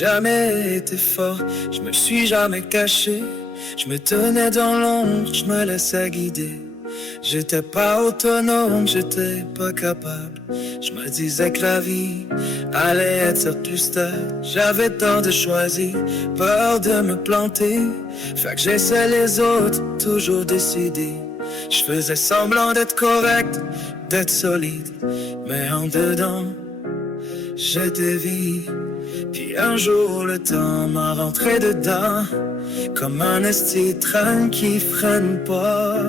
jamais été fort, je me suis jamais caché. Je me tenais dans l'ombre, je me laissais guider. J'étais pas autonome, j'étais pas capable. Je me disais que la vie allait être plus stable. J'avais tant de choisir, peur de me planter. Fait que j'essaie les autres, toujours décidé. Je faisais semblant d'être correct, d'être solide. Mais en dedans, j'étais vide. Puis un jour le temps m'a rentré dedans, comme un esti train qui freine pas.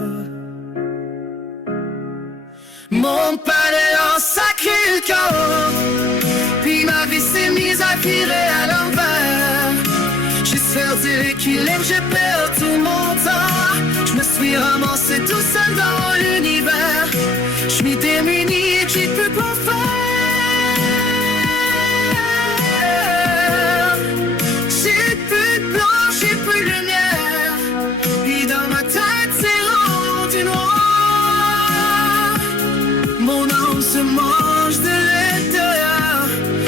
Mon palais en sacré le corps, puis ma vie s'est mise à virer à l'envers. J'ai perdu l'équilibre, j'ai perdu mon temps. Je me suis ramassé tout seul dans l'univers. Je suis démuni et j'ai plus quoi faire. J'ai plus de blanc, j'ai plus de lumière. Puis dans ma tête c'est rendu noir. Mon âme se mange de l'intérieur.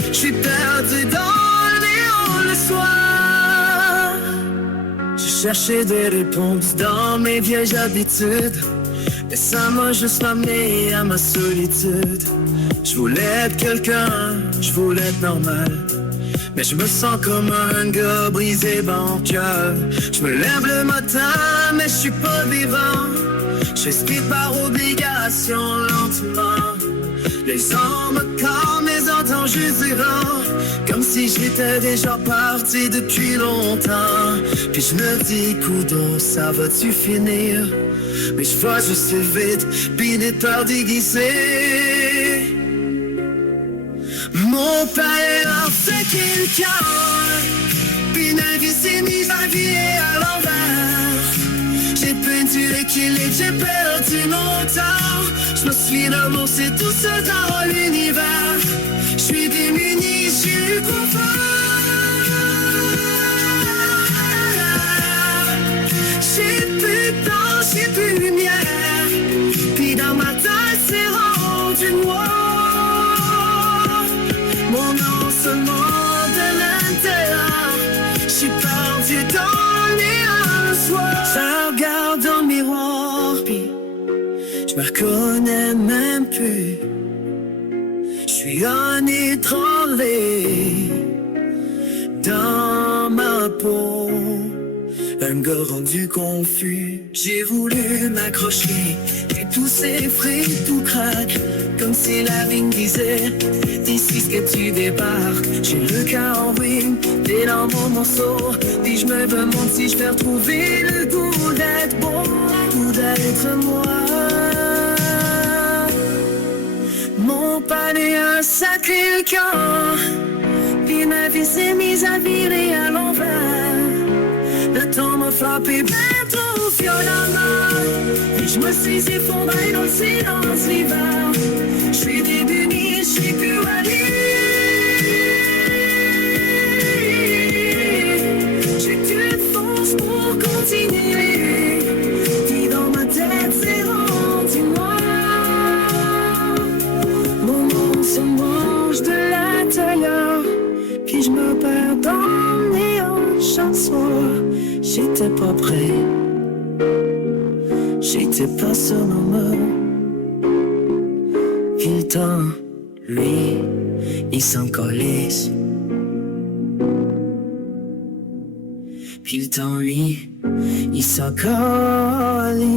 Je suis perdu dans le néant le soir. J'ai cherché des réponses dans mes vieilles habitudes, et ça m'a juste amené à ma solitude. Je voulais être quelqu'un, je voulais être normal, mais je me sens comme un gars brisé dans le cœur. Je me lève le matin, mais je suis pas vivant. J'explique par obligation lentement. Les gens me calment, mais entends juste vent, comme si j'étais déjà parti depuis longtemps. Puis je me dis, coudon, ça va-tu finir? Mais je vois juste vite, puis des peurs déguisées. Mon père a fait quelqu'un, puis ma vie s'est mise à virer à l'envers. J'ai perdu l'équilibre, j'ai perdu mon temps. Je me suis ramassé tout seul dans l'univers. Je suis démuni, je suis coupable. J'ai plus de temps, j'ai plus de lumière. Puis dans ma tête c'est rendu noir. Mon nom se mord de l'intérieur. Je suis perdu dans le néant le soir. Je regarde dans le miroir, puis je me reconnais même plus. Je suis un étranger dans ma peau, un gars rendu confus. J'ai voulu m'accrocher, et tout s'effraie, tout craque, comme si la vie me disait, d'ici ce que tu débarques. J'ai le cœur en ruine, t'es dans mon morceau. Puis je me demande si je vais retrouver le goût d'être bon, le goût d'être moi. Mon palais a sacré le cœur, puis ma vie s'est mise à virer à l'envers. Le temps m'a frappé bien trop violemment, puis je me suis effondré dans le silence l'hiver. Je suis démuni, je suis plus à j'ai plus de force pour continuer. Puis dans ma tête c'est rendu noir. Mon monde se mange de l'intérieur, puis je me perds dans le néant chaque soir. J'étais pas prêt, j'étais pas sonore. Puis le temps, lui, il s'en calisse. Puis le temps, lui, il s'en calisse.